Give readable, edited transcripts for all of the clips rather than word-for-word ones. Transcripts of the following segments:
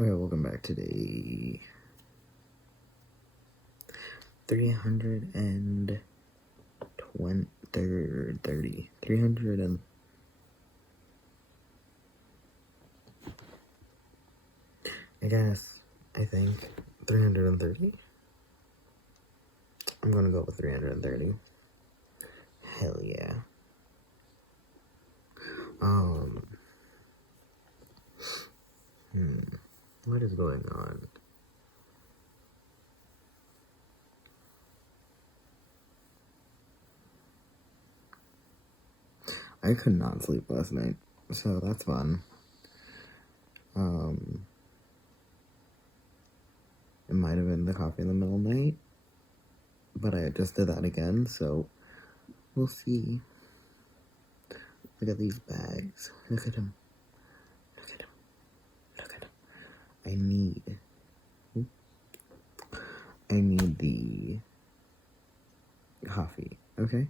Okay, welcome back to day 320, 30, 300 and... I think 330? I'm gonna go with 330. Hell yeah. What is going on? I could not sleep last night, so that's fun. It might have been the coffee in the middle of the night, but I just did that again, so we'll see. Look at these bags. Look at them. Look at them. Look at them. I need the coffee, okay?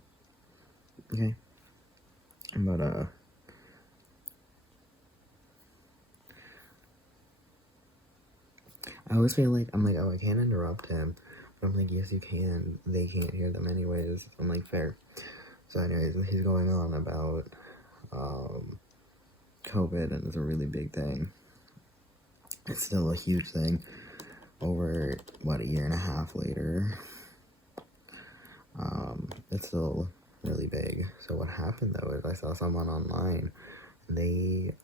Okay. But, I always feel like, I'm like, oh, I can't interrupt him. But I'm like, yes, you can. They can't hear them anyways. I'm like, fair. So anyways, he's going on about, COVID, and it's a really big thing. It's still a huge thing over, what, a year and a half later. It's still really big. So what happened, though, is I saw someone online. They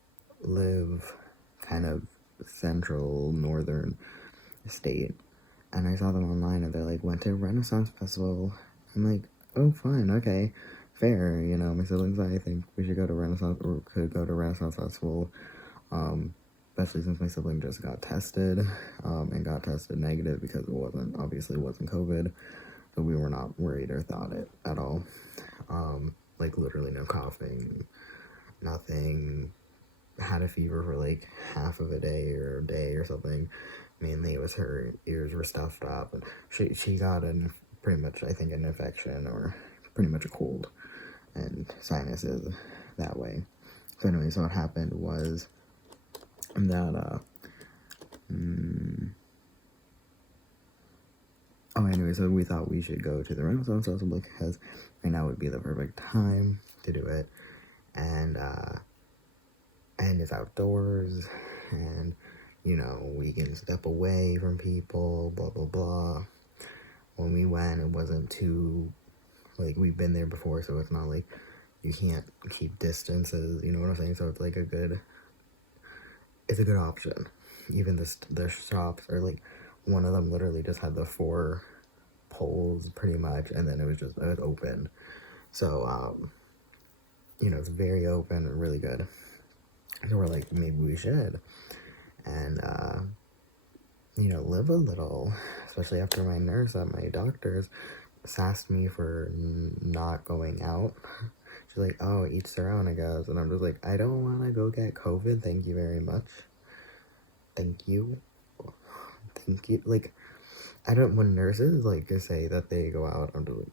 live kind of central, northern state. And I saw them online, and they're like, went to Renaissance Festival. I'm like, oh, fine, okay, fair. You know, my siblings, I think we should go to Renaissance, or could go to Renaissance Festival. Especially since my sibling just got tested, and got tested negative because it obviously wasn't COVID. So we were not worried or thought it at all. Like literally no coughing, nothing. Had a fever for like half of a day or something. Mainly it was her ears were stuffed up, and she got pretty much, I think, an infection or pretty much a cold and sinuses that way. So anyway, so what happened was that anyway, so we thought we should go to the Renaissance Festival because right now would be the perfect time to do it, and it's outdoors, and you know, we can step away from people, blah blah blah. When we went, it wasn't too, like, we've been there before, so it's not like you can't keep distances, you know what I'm saying? So it's like it's a good option. Even the shops are like, one of them literally just had the 4 poles pretty much, and then it was open. So you know, it's very open and really good. So we're like, maybe we should, and you know, live a little, especially after my nurse at my doctor's sassed me for not going out. She's like, oh, each their own, I guess. And I'm just like, I don't want to go get COVID. Thank you very much. Thank you. Thank you. Like, I don't, when nurses, like, say that they go out, I'm just like,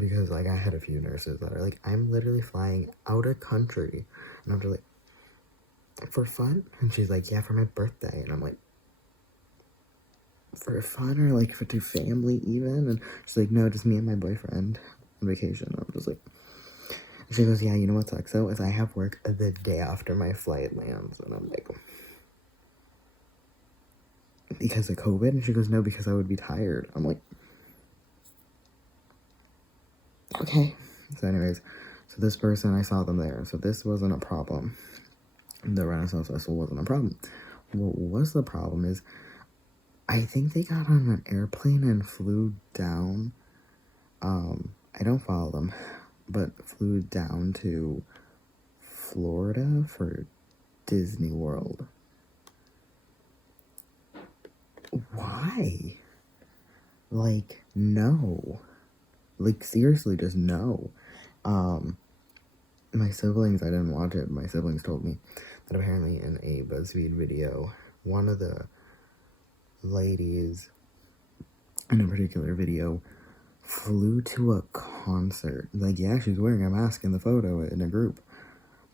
because, like, I had a few nurses that are like, I'm literally flying out of country. And I'm just like, for fun? And she's like, yeah, for my birthday. And I'm like, for fun, or like to family even? And she's like, no, just me and my boyfriend on vacation. I'm just like, she goes, yeah, you know what sucks though, is I have work the day after my flight lands. And I'm like, because of COVID? And she goes, no, because I would be tired. I'm like, okay. So anyways, so this person, I saw them there, so this wasn't a problem. The Renaissance Festival wasn't a problem. What was the problem is, I think they got on an airplane and flew down, I don't follow them, but flew down to Florida for Disney World. Why? Like, no. Like, seriously, just no. My siblings, I didn't watch it, my siblings told me that apparently in a BuzzFeed video, one of the ladies in a particular video flew to a concert. Like, yeah, she's wearing a mask in the photo in a group,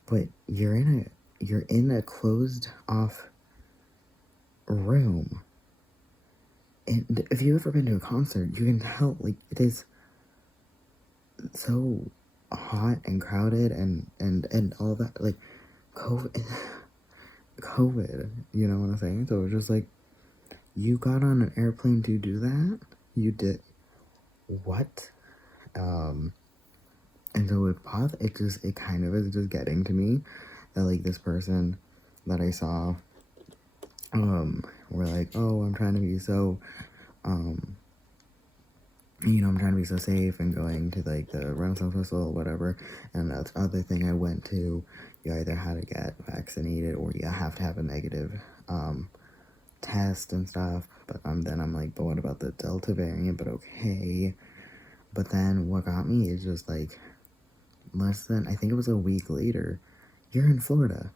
but you're in a closed off room. And if you've ever been to a concert, you can tell, like, it is so hot and crowded and all that, like, COVID, COVID, you know what I'm saying? So it's just like, you got on an airplane to do that? You did, what? And so it kind of is just getting to me that, like, this person that I saw, were like, oh, I'm trying to be so, I'm trying to be so safe and going to, like, the Renaissance Festival or whatever. And that's the other thing I went to. You either had to get vaccinated or you have to have a negative test and stuff. But then I'm like, but what about the Delta variant? But okay. But then what got me is just like less than, I think it was a week later, you're in Florida.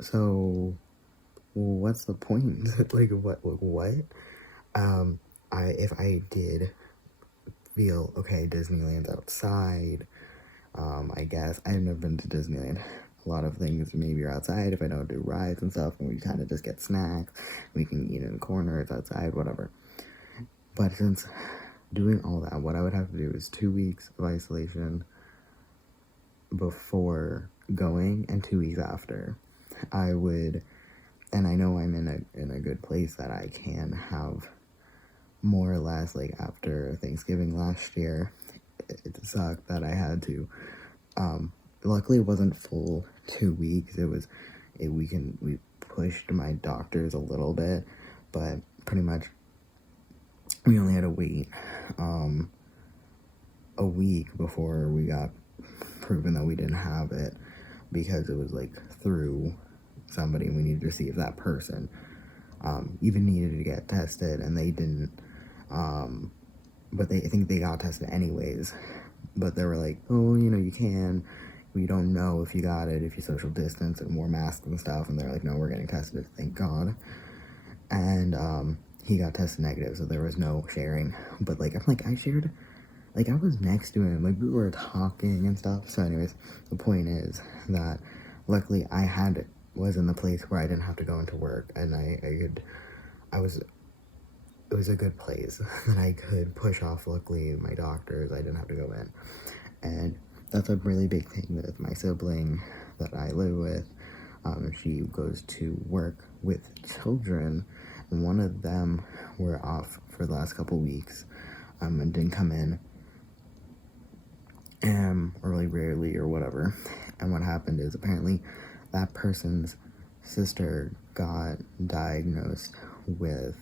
So what's the point? Like what? If I did feel okay, Disneyland's outside. I guess I've never been to Disneyland. A lot of things maybe are outside if I don't do rides and stuff, and we kind of just get snacks. We can eat in the corner, it's outside, whatever. But since doing all that, what I would have to do is 2 weeks of isolation before going and 2 weeks after. I would, and I know I'm in a good place that I can have more or less, like, after Thanksgiving last year. It sucked that I had to. Luckily, it wasn't full 2 weeks. We pushed my doctors a little bit, but pretty much we only had to wait a week before we got proven that we didn't have it, because it was like through somebody, and we needed to see if that person even needed to get tested, and they didn't. But I think they got tested anyways. But they were like, oh, you can. We don't know if you got it, if you social distance and wore masks and stuff. And they're like, no, we're getting tested, thank God. And he got tested negative, so there was no sharing. But like, I'm like, I shared, like, I was next to him, like, we were talking and stuff. So anyways, the point is that luckily was in the place where I didn't have to go into work, and it was a good place that I could push off. Luckily, my doctors, I didn't have to go in. And that's a really big thing with my sibling that I live with. She goes to work with children, and one of them were off for the last couple weeks, and didn't come in, really rarely or whatever. And what happened is, apparently that person's sister got diagnosed with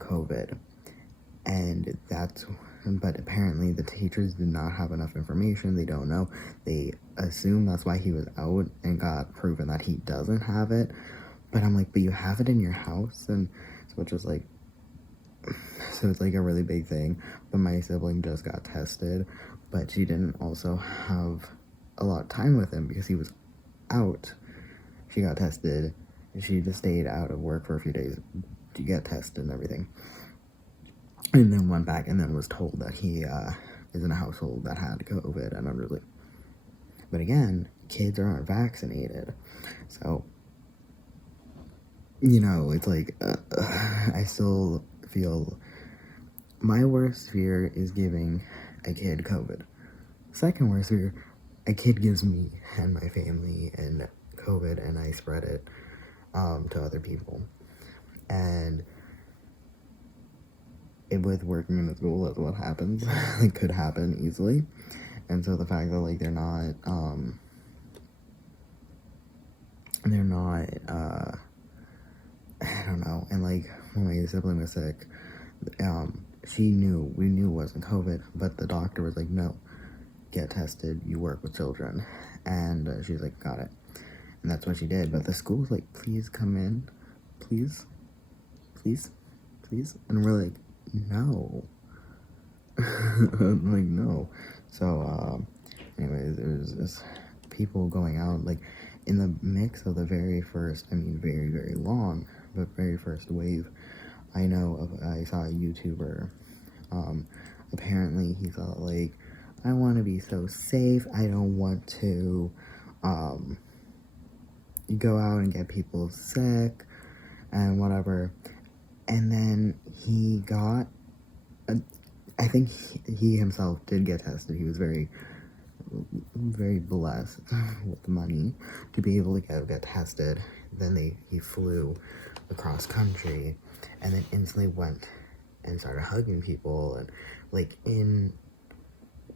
COVID, but apparently the teachers did not have enough information. They don't know. They assume that's why he was out and got proven that he doesn't have it. But I'm like, but you have it in your house, and so it's just like, so it's like a really big thing. But my sibling just got tested, but she didn't also have a lot of time with him because he was out. She got tested, and she just stayed out of work for a few days to get tested and everything, and then went back and then was told that he is in a household that had COVID. And I'm just like, but again, kids aren't vaccinated, so it's like I still feel my worst fear is giving a kid COVID. Second worst fear, a kid gives me and my family and COVID, and I spread it to other people. And with working in a school, that's what happens. It could happen easily. And so the fact that, like, they're not I don't know. And like, when my sibling was sick, we knew it wasn't COVID, but the doctor was like, no, get tested, you work with children. And she's like, got it. And that's what she did. But the school was like, please come in, please, and we're like, no. Like, no. So anyways, there was this people going out, like, in the mix of the very first, very, very long, but very first wave. I saw a YouTuber, apparently he thought, like, I want to be so safe, I don't want to, go out and get people sick, and whatever. And then he got, I think he himself did get tested. He was very, very blessed with money to be able to get tested. Then he flew across country and then instantly went and started hugging people and like in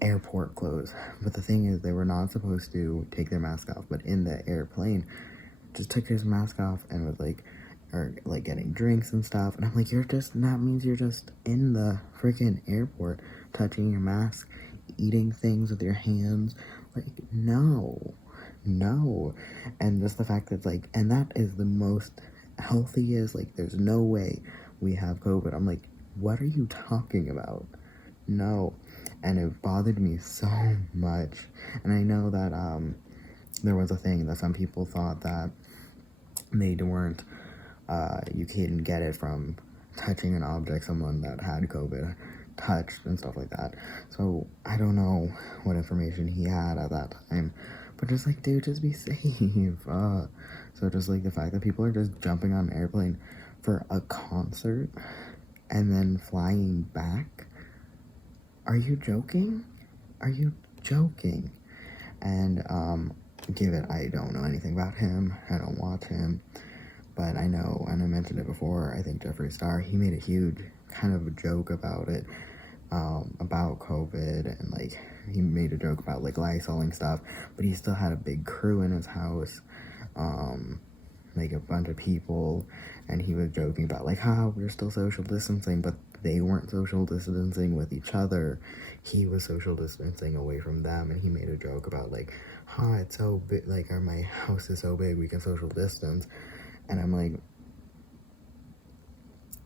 airport clothes. But the thing is, they were not supposed to take their mask off, but in the airplane just took his mask off and was like, or like getting drinks and stuff. And I'm like, that means you're just in the freaking airport touching your mask, eating things with your hands. Like, no. And just the fact that it's like, and that is the most healthiest, like, there's no way we have COVID. I'm like, what are you talking about? No. And it bothered me so much. And I know that there was a thing that some people thought that they weren't, you couldn't get it from touching an object someone that had COVID touched and stuff like that. So I don't know what information he had at that time, but just like, dude, just be safe. So just like the fact that people are just jumping on an airplane for a concert and then flying back. Are you joking? And I don't know anything about him. I don't watch him. But I know, and I mentioned it before, I think Jeffree Star, he made a huge kind of a joke about it, about COVID, and like, he made a joke about like Lysoling stuff, but he still had a big crew in his house, like a bunch of people, and he was joking about like, we're still social distancing, but they weren't social distancing with each other. He was social distancing away from them, and he made a joke about like, it's so big, like, my house is so big, we can social distance. And I'm like,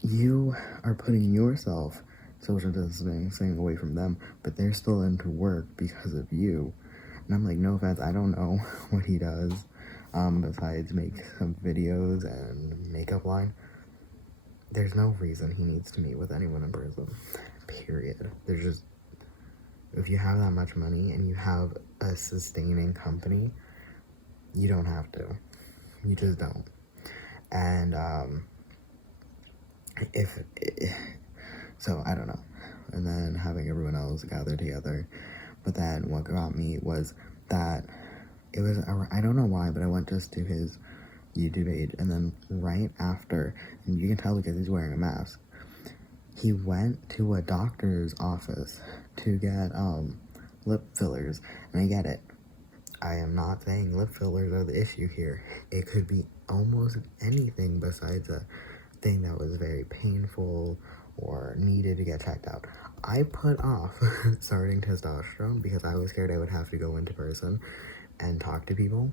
you are putting yourself social distancing away from them, but they're still into work because of you. And I'm like, no offense, I don't know what he does, besides make some videos and makeup line. There's no reason he needs to meet with anyone in person, period. There's just, if you have that much money and you have a sustaining company, you don't have to. You just don't. And, so I don't know. And then having everyone else gather together. But then what got me was that it was, I don't know why, but I went just to his YouTube page, and then right after, and you can tell because he's wearing a mask, he went to a doctor's office to get lip fillers. And I get it, I am not saying lip fillers are the issue here. It could be almost anything besides a thing that was very painful or needed to get checked out. I put off starting testosterone because I was scared I would have to go into person and talk to people.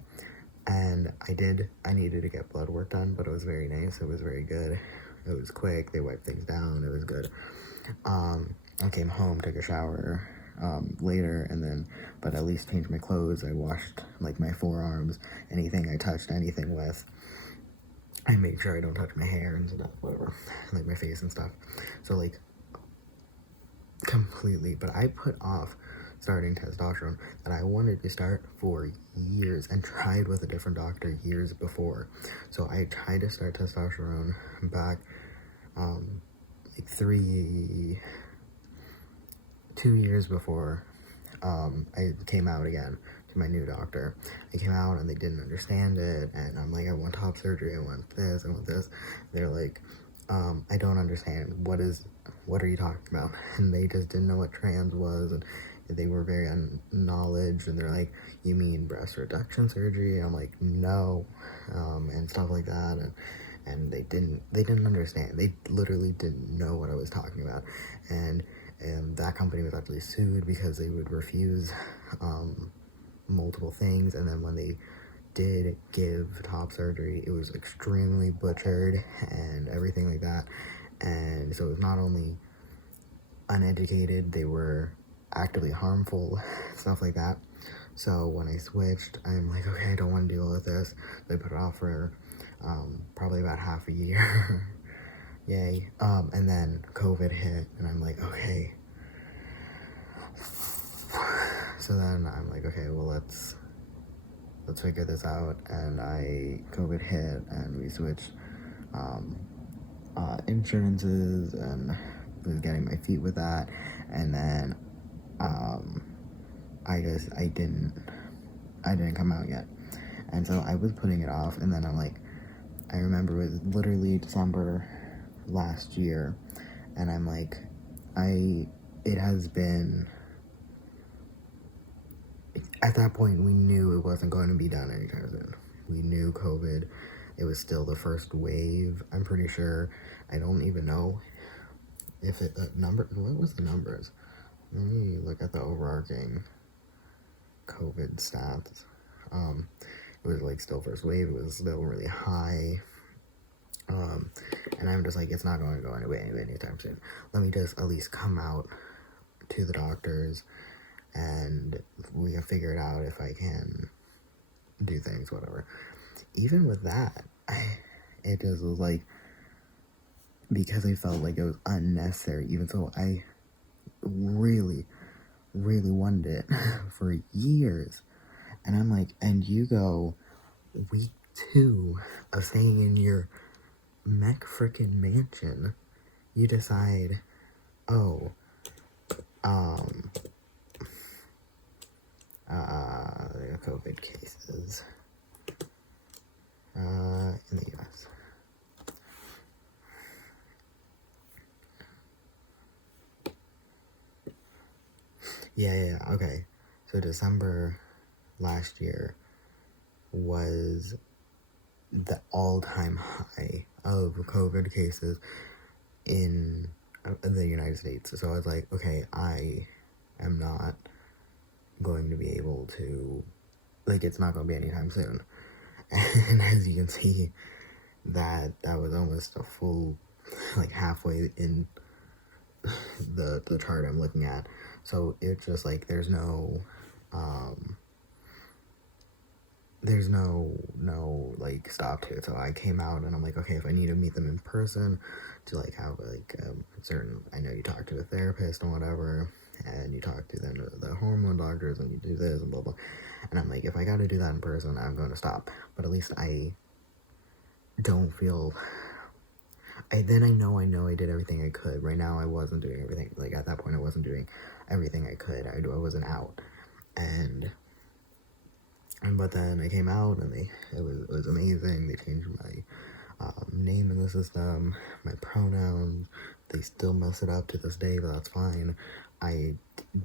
And I needed to get blood work done, but it was very nice. It was very good. It was quick. They wiped things down. It was good. I came home, took a shower later, and then, but at least changed my clothes. I washed like my forearms, anything I touched anything with. I made sure I don't touch my hair and stuff, whatever, like my face and stuff. So like, completely, but I put off starting testosterone that I wanted to start for years and tried with a different doctor years before. So I tried to start testosterone back like 2 years before I came out again to my new doctor. I came out and they didn't understand it, and I'm like, I want top surgery, I want this. They're like, I don't understand, what are you talking about? And they just didn't know what trans was, and they were very unknowledge, and they're like, you mean breast reduction surgery? And I'm like, no, and stuff like that, and they didn't understand. They literally didn't know what I was talking about, and that company was actually sued because they would refuse multiple things, and then when they did give top surgery, it was extremely butchered and everything like that. And so it was not only uneducated, they were actively harmful, stuff like that. So when I switched, I'm like, okay, I don't want to deal with this. So I put it off for probably about half a year. Yay. And then COVID hit, and I'm like, okay. So then I'm like, okay, well, let's figure this out. And COVID hit, and we switched insurances and was getting my feet with that, and then I didn't come out yet, and so I was putting it off, and then I remember it was literally December last year, and I'm like, it has been, at that point we knew it wasn't going to be done anytime soon. We knew COVID, it was still the first wave, I'm pretty sure. I don't even know if what was the numbers? Let me look at the overarching COVID stats. It was still first wave, it was still really high. And I'm just like, it's not going to go anyway anytime soon. Let me just at least come out to the doctors and we can figure it out if I can do things, whatever. Even with that, it just was because I felt like it was unnecessary, even though I really, really wanted it for years. And I'm like, and you go week 2 of staying in your mech frickin' mansion, you decide, oh, COVID cases in the US. Yeah, okay. So December last year was the all-time high of COVID cases in the United States. So I was like, okay, I am not going to be able to, it's not going to be anytime soon. And as you can see, that was almost a full, halfway in the chart I'm looking at. So it's just there's no stop to it. So I came out and I'm like, okay, if I need to meet them in person to have certain, I know you talk to a therapist and whatever, and you talk to them, the hormone doctors, and you do this and blah blah. And I'm like, if I got to do that in person, I'm going to stop. But at least I don't feel. I know I did everything I could. Right now, I wasn't doing everything. At that point, I wasn't doing everything I could. I wasn't out, but then I came out and it was amazing. They changed my name in the system, my pronouns. They still mess it up to this day, but that's fine. I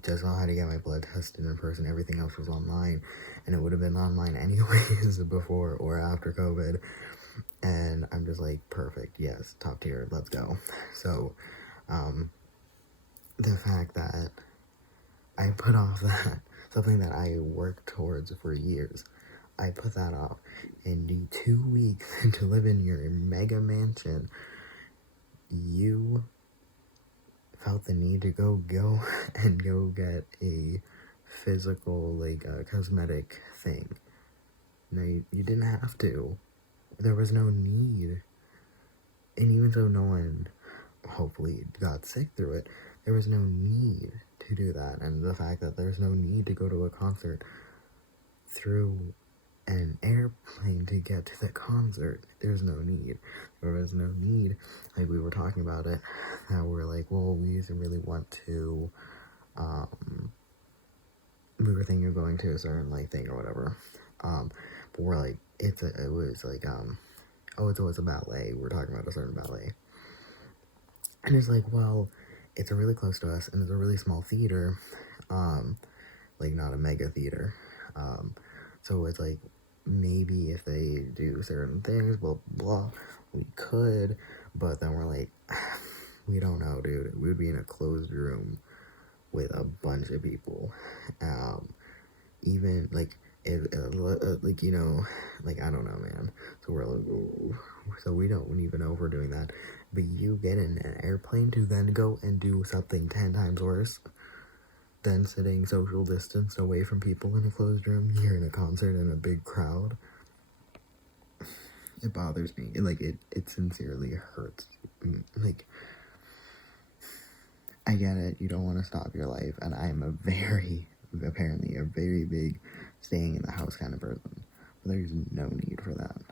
just know how to get my blood tested in person. Everything else was online, and it would have been online anyways before or after COVID. And I'm just like, perfect, yes, top tier, let's go. So, the fact that I put off that, something that I worked towards for years, I put that off, and in 2 weeks to live in your mega mansion, you felt the need to go and go get a physical, cosmetic thing. No, you didn't have to. There was no need. And even though no one hopefully got sick through it, there was no need to do that. And the fact that there's no need to go to a concert through an airplane to get to the concert, there's no need. There was no need. We were talking about it, that we're like, well, we really want to, we were thinking of going to a certain thing or whatever, but we're like, it was a ballet. We're talking about a certain ballet, and it's well, it's really close to us, and it's a really small theater, not a mega theater, so it's maybe if they do certain things, blah blah, we could, but then we're like, we don't know, dude. We'd be in a closed room with a bunch of people, even if, I don't know, man. So we're so we don't even know if we're doing that. But you get in an airplane to then go and do something 10 times worse than sitting social distance away from people in a closed room. You're in a concert in a big crowd. It bothers me. It sincerely hurts. I get it. You don't want to stop your life, and I'm apparently a very big staying in the house kind of person. But there's no need for that.